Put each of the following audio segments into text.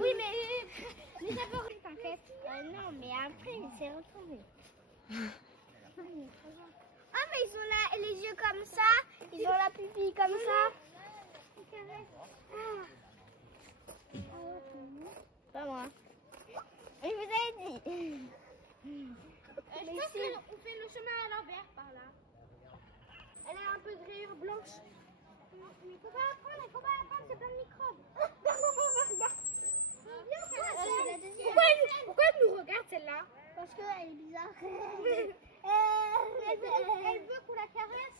Oui, mais ça peut t'inquiète. Non, mais après, il s'est retourné. Ah, mais ils ont les yeux comme ça. Ils ont la pupille comme ça. Pas moi. Je vous avais dit. Je pense qu'on fait le chemin à l'envers par là. Elle a un peu de rayures blanches. Mais faut pas la prendre, c'est plein de microbes. Pourquoi elle nous regarde celle-là? Parce qu'elle est bizarre. Elle veut qu'on la caresse.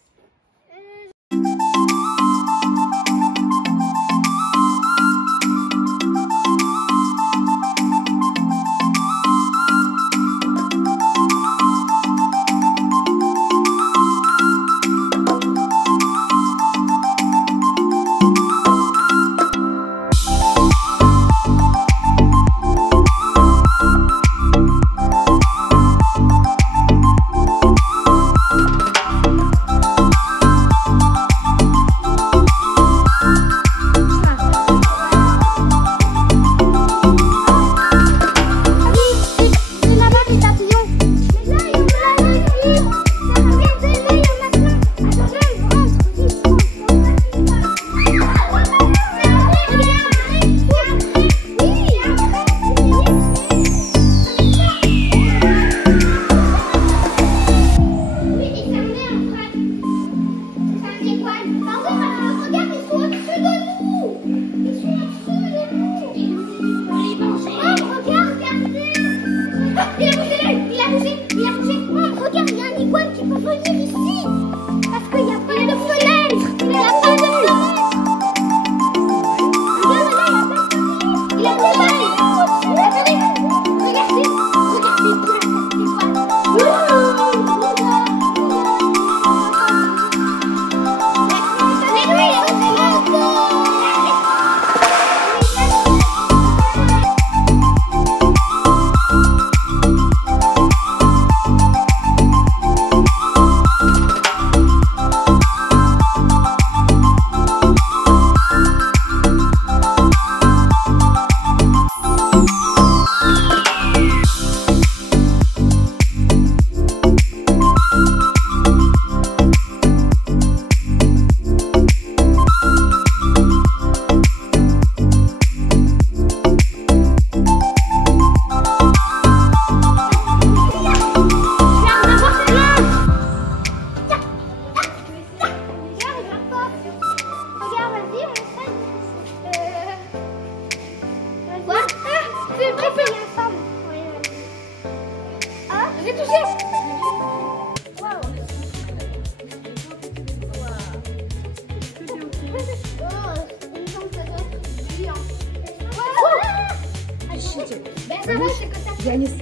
Денис.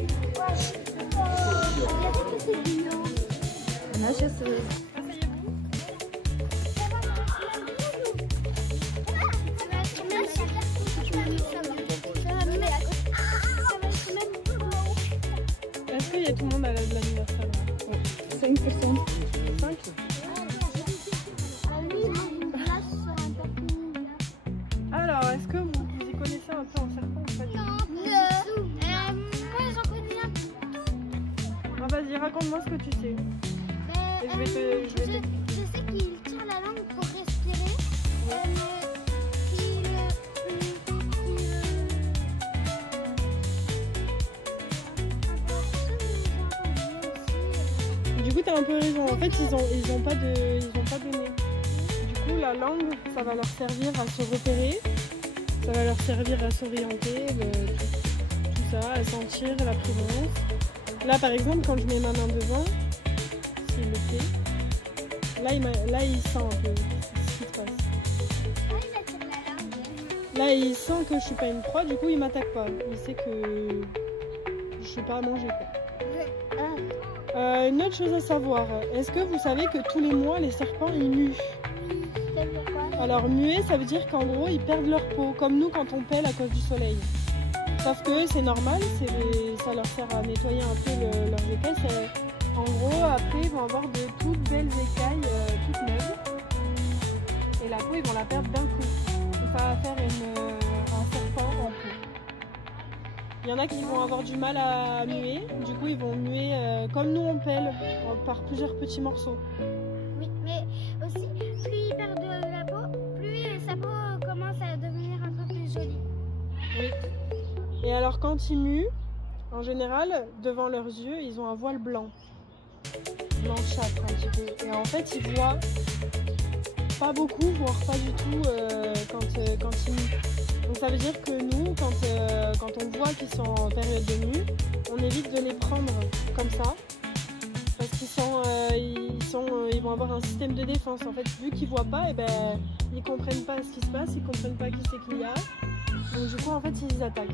Она сейчас... Est-ce qu'il y a tout le monde à l'anniversaire là? Ouais. 5 personnes. 5? Alors, est-ce que vous y connaissez un peu en serpent ou pas du tout? Moi j'en connais un peu. Ah, vas-y, raconte-moi ce que tu sais. Et je vais te... Je sais qu'il tire la langue pour respirer. Du coup, t'as un peu raison. En fait, ils ont pas de nez. Du coup, la langue, ça va leur servir à se repérer. Ça va leur servir à s'orienter, tout ça, à sentir la présence. Là, par exemple, quand je mets ma main devant, s'il le fait, là, il sent un peu ce qui se passe. Là, il sent que je suis pas une proie, du coup, il m'attaque pas. Il sait que je suis pas à manger, quoi. Une autre chose à savoir, est-ce que vous savez que tous les mois, les serpents, ils muent? Alors, muer, ça veut dire qu'en gros, ils perdent leur peau, comme nous quand on pèle à cause du soleil. Sauf que c'est normal, ça leur sert à nettoyer un peu leurs écailles. En gros, après, ils vont avoir de toutes belles écailles, toutes neuves. Et la peau, ils vont la perdre d'un coup. Donc, ça va faire un serpent en peau. Il y en a qui vont avoir du mal à muer, du coup ils vont muer comme nous on pèle, par plusieurs petits morceaux. Oui, mais aussi, plus il perd de la peau, plus sa peau commence à devenir un peu plus jolie. Oui. Et alors quand ils muent, en général, devant leurs yeux, ils ont un voile blanc. Blanchâtre un petit peu. Et en fait, ils voient pas beaucoup, voire pas du tout quand ils muent. Donc ça veut dire que nous, quand on voit qu'ils sont en période de mue, on évite de les prendre comme ça. Parce qu'ils vont avoir un système de défense. En fait, vu qu'ils voient pas, et ben, ils comprennent pas ce qui se passe, ils comprennent pas qui c'est qu'il y a. Donc du coup, en fait, ils attaquent.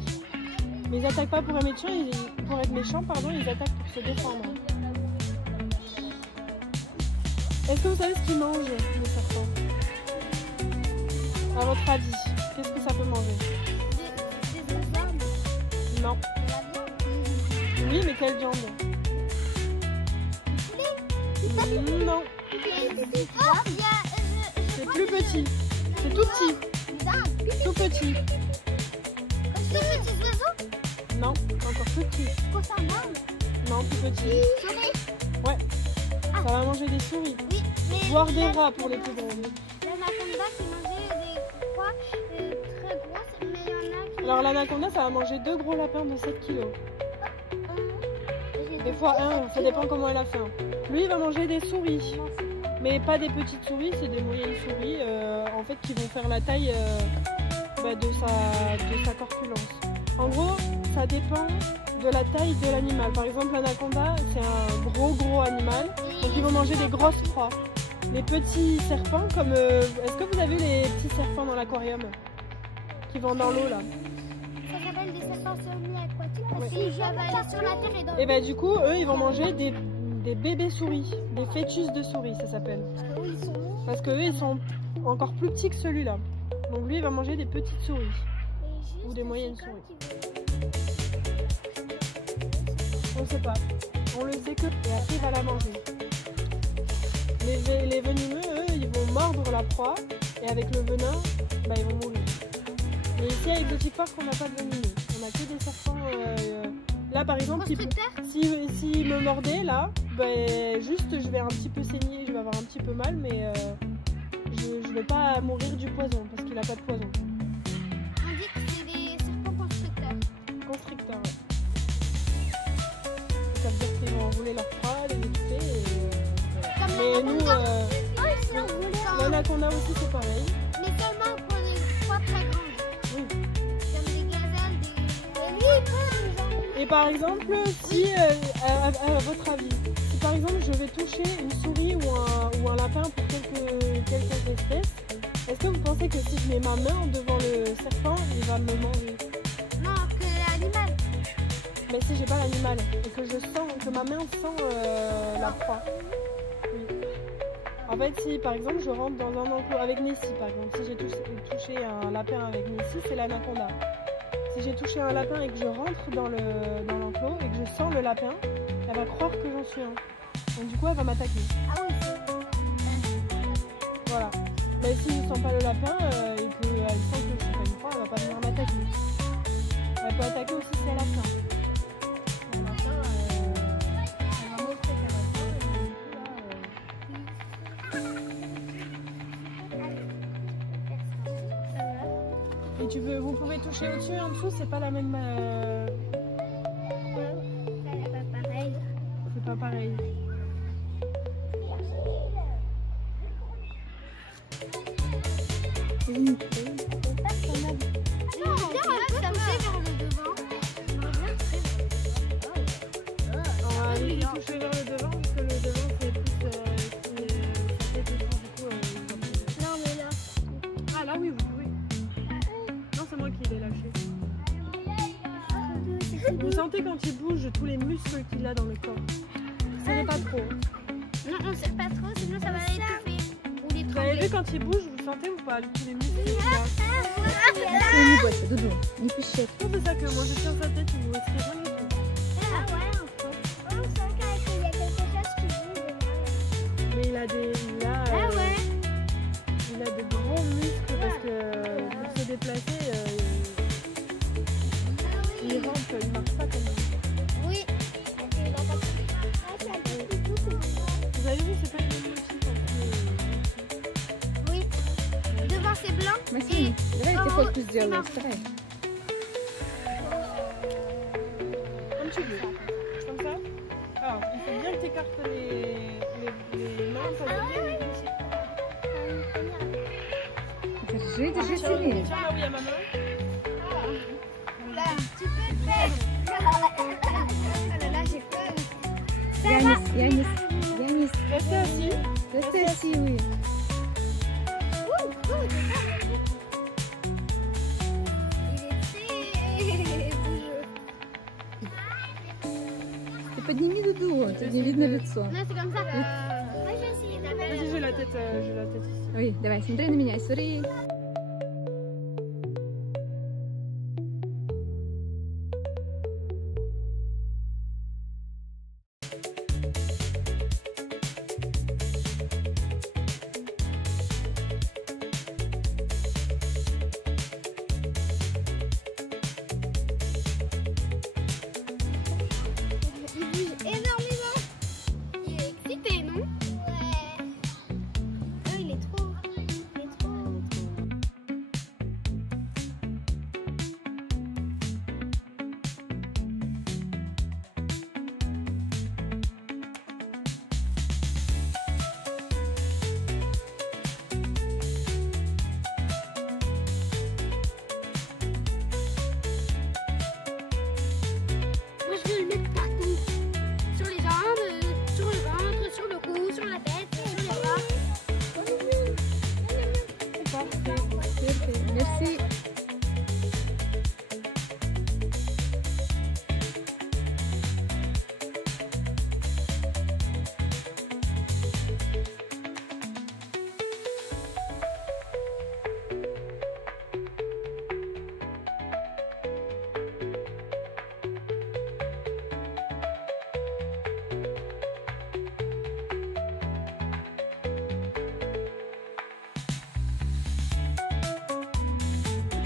Mais ils attaquent pas pour être méchants, ils attaquent pour se défendre. Est-ce que vous savez ce qu'ils mangent, les serpents? À votre avis, qu'est-ce que ça peut manger? Des hommes, Non. de la viande. Oui, mais quelle viande? Non. Oh, il y a... C'est plus petit. C'est tout petit. Tout petit. Des petits oiseaux. Non, encore plus petit. Concernant. Non, plus petit. Ouais. Ça va manger des souris. Oui, mais Voire des rats pour les plus gros. l'anaconda qui mangeait des proies très grosses, mais il y en a qui... Alors l'anaconda, ça va manger 2 gros lapins de 7 kilos. Des fois 1, ça dépend comment elle a faim. Lui, il va manger des souris. Mais pas des petites souris, c'est des moyennes souris en fait qui vont faire la taille de sa corpulence. En gros, ça dépend de la taille de l'animal. Par exemple, l'anaconda, c'est un gros animal, donc ils vont manger des grosses proies. Les petits serpents, comme... est-ce que vous avez vu les petits serpents dans l'aquarium qui vont dans l'eau là? Ça s'appelle des serpents semi-aquatiques parce qu'ils vivent sur la terre et dans Et bah du coup, eux, ils vont manger des bébés souris, des fœtus de souris, ça s'appelle. l'eau. Ils sont longs. Parce que eux, ils sont encore plus petits que celui-là. Donc lui, il va manger des petites souris. Et juste Ou des moyennes c'est souris. quand On ne sait pas. On le sait que et après il va la manger. Les venimeux, eux, ils vont mordre la proie et avec le venin, bah, ils vont mourir. Mais ici à Exotic Park, on n'a pas de venimeux. On a que des serpents. Là par exemple, s'il me mordait là, bah, juste je vais un petit peu saigner, je vais avoir un petit peu mal, mais je ne vais pas mourir du poison parce qu'il n'a pas de poison. On dit que c'est des serpents constricteurs. Constricteur, ouais. Ça veut dire qu'ils vont enrouler leur proie, les étouffer et Comme mais nous, Oh, ils sont volants. l'anaconda aussi c'est pareil. Mais seulement pour les proies très grandes. Oui. Comme des gazelles, des... Et par exemple, si, à votre avis, si par exemple je vais toucher une souris ou un lapin pour quelques espèces, est-ce que vous pensez que si je mets ma main devant le serpent, il va me manger? Non, que l'animal. Mais si j'ai pas l'animal et que je sens, que ma main sent la proie. Oui. En fait, si par exemple je rentre dans un enclos avec Nessie, par exemple, si j'ai touché un lapin avec Nessie, c'est l'anaconda. Si j'ai touché un lapin et que je rentre dans l'enclos et que je sens le lapin, elle va croire que j'en suis un. Donc du coup, elle va m'attaquer. Ah oui, Voilà. Mais si je sens pas le lapin et qu'elle sent que je suis pas une proie, elle va pas venir m'attaquer. Elle peut attaquer aussi si elle a faim. Elle a faim, elle va montrer qu'elle a faim et du coup là... Et vous pouvez toucher au-dessus et en dessous, c'est pas la même... c'est pas pareil. C'est pas pareil. On va aller toucher vers le devant parce que le devant c'est plus sa tête et tout, du coup Non, mais là. Ah là oui vous pouvez. Non c'est moi qui l'ai lâché. Vous sentez quand il bouge tous les muscles qu'il a dans le corps. C'est pas trop. Non, on sait pas trop, sinon ça va l'étouffer. Ou les Vous avez vu quand il bouge, vous sentez ou pas tous les muscles qu'il a? Не бойся, Дуду, не пищи. C'est ça que moi je tiens sa tête, il ne respire rien du tout. Ah ouais, on sent qu'il y a quelque chose qui bouge. Mais il a de gros muscles parce que pour se déplacer, il il rampe, il marche pas comme ça. Oui. Vous avez vu, c'est pas le même motif en plus. Oui. Devant c'est blanc. Mais si, давай ты хоть сделаешь, давай. Comme tu veux. Comme ça. Alors, il faut bien que tu écartes les mains pour bien les glisser. Держи, держи Tiens, сильнее. tiens là où il y a ma main. Là, tu peux le faire. Ah là là, j'ai peur. Ça va. Янис, Янис, Restez assis. restez assis, oui. Ты подними Дуду, тебе не видно лицо. Non, c'est comme ça. Moi, je vais essayer d'appeler. Vas-y, j'ai la tête ici. Oui, давай, смотри на меня, смотри. Il bouge énormément. Il est excité, non? Ouais. Oh, il est trop. Moi, je vais le mettre partout. Sur les jambes, sur le ventre, sur le cou, sur la tête, sur les bras. Parfait, merci.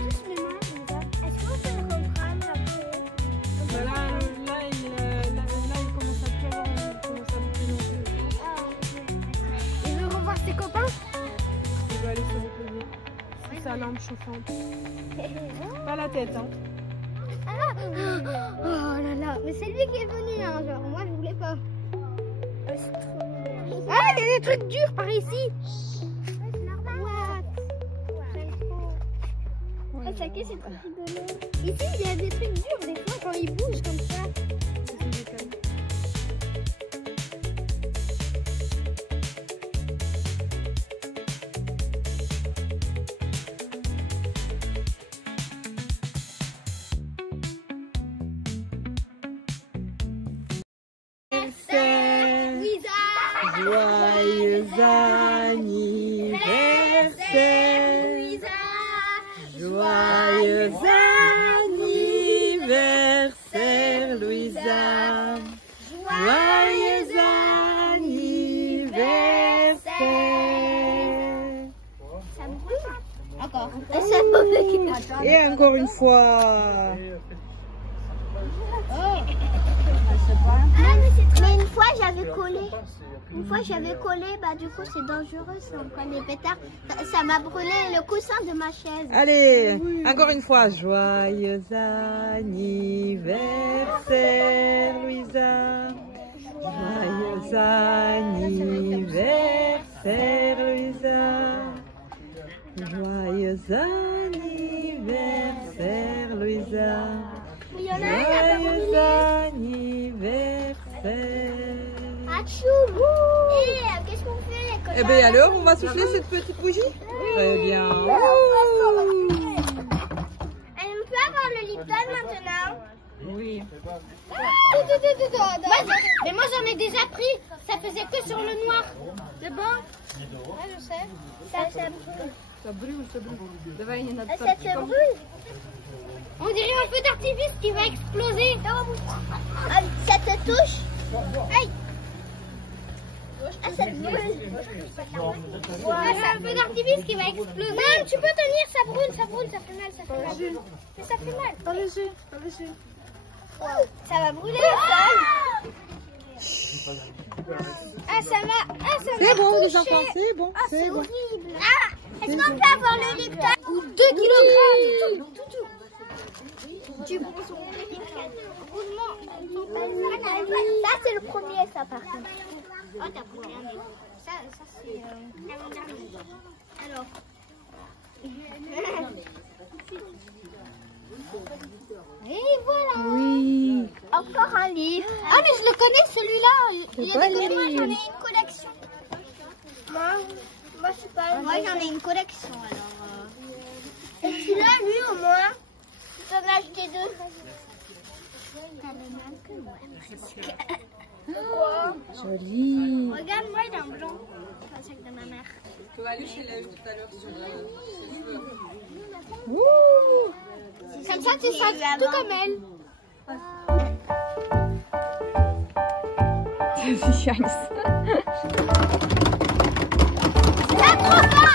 Tous mes mains, comme ça. Est-ce qu'on peut le reprendre après? Bah là, il commence à plus avoir, il commence à bouger non plus. Ah, ok. Il veut revoir ses copains? Il va aller se reposer. C'est sa lampe chauffante. Pas la tête, hein. Ah, oh là là, mais c'est lui qui est venu, hein, genre moi je voulais pas. C'est trop mignon. Ah, il y a des trucs durs par ici. C'est normal. J'aime trop. Ah, ça casse, c'est trop rigolo. Ici, il y a des trucs durs des fois quand ils bougent comme ça. C'est décalé. Lisa. Joyeux anniversaire, Lisa. joyeux anniversaire, Louisa. Joyeux anniversaire. Ça me bouge. Encore. Ça me bouge. Et encore une fois. Ah, mais c'est très... Mais une fois j'avais collé. Bah du coup c'est dangereux si on colle les pétards. Ça m'a brûlé le coussin de ma chaise. Allez, encore une fois. Joyeux anniversaire, Louisa. Joyeux anniversaire, Louisa. Joyeux anniversaire, Louisa. Il y en a un qui a brûlé. Joyeux anniversaire. Achou. Et qu'est-ce qu'on fait? Eh bien alors, on va souffler cette petite bougie? Très bien. Allez, on peut avoir le Lipton maintenant? Oui. Mais moi j'en ai déjà pris. Ça faisait que sur le noir. C'est bon? Ouais, je sais. Ça brûle. Ça brûle, ça brûle. Давай, не надо. Ça te brûle? On dirait un feu d'artifice qui va exploser. Ça te touche? Aïe! Ah, ça te brûle. Ah, c'est un feu d'artifice qui va exploser. Non, tu peux tenir, ça brûle, ça fait mal, ça fait mal. Mais ça fait mal. Pas léger. Ça va brûler le sol. Ah, ça va. Ah, ça C'est va bon, les toucher. enfants, c'est bon, Ah, c'est c'est bon. horrible. Ah, est-ce qu'on peut avoir le Lipton? Ou 2 kg. Du ça, c'est le premier, ça, par contre. Oh, t'as pris un des... Ça c'est... Alors... Et voilà. Oui. Encore un livre. Ah, mais je le connais, celui-là. Il y a pas des le livres, livre. j'en ai une collection. Moi, je sais pas. Moi, j'en ai une collection, alors... Et celui-là, lui, au moins, j'en ai acheté 2. T'as le même que moi. Quoi? Joli. Regarde, moi, il est en blanc. C'est le sac de ma mère. Ouh. Comme ça, tu seras tout comme elle. C'est C'est trop fort!